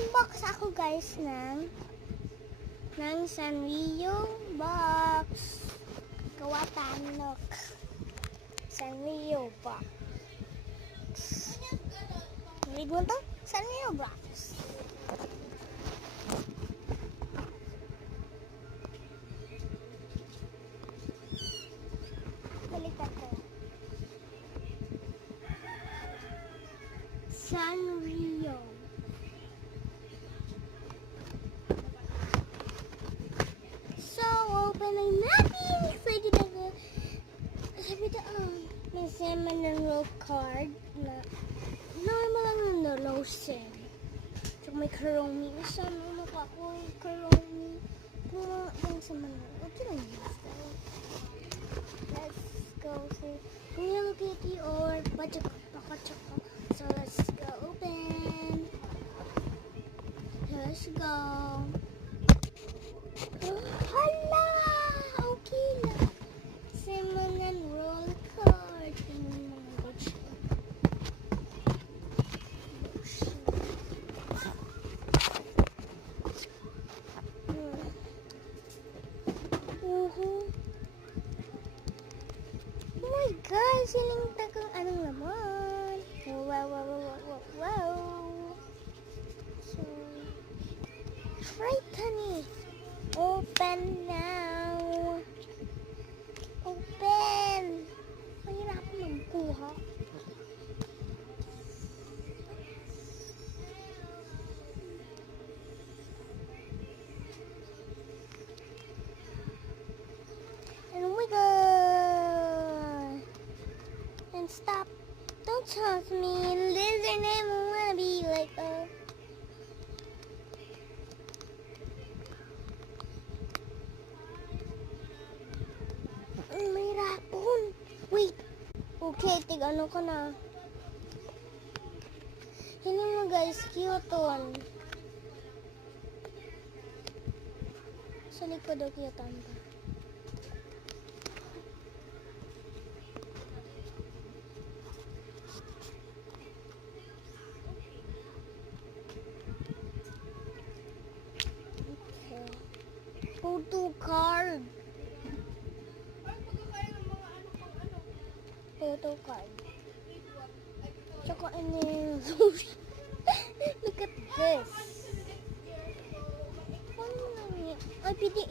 Mag-unbox ako guys ng Sanrio box. Kawatan look. Sanrio box. Read mo to? Sanrio box. Balikan ko. Sanrio. So, opening natin. Excited ako. Sabi ito, may Seminole card na normal lang na lotion. Tsaka may Karomi. Saan mo mukha ko Karomi? Kung sa Manila. Ito lang yun. Let's go see Hello Kitty or Pakachaka. So, let's go open. Let's go. Hala! Okay lang. Cinnamon roll card. Tingnan mo mga lotion. Oh my God! Siling tagang anong laman. Wow. So, right honey. Open now. Open. Mahirap magkuha. And oh my God. And stop. Don't touch me. Lizard never wanna be like a. May rapon. Wait. Okay, tig-ano ko na. Hindi mo guys, cute one. Sa likod o cute ba? Okay. Photo card. Photo card. Tsaka ano yung look at this. Ay, PDF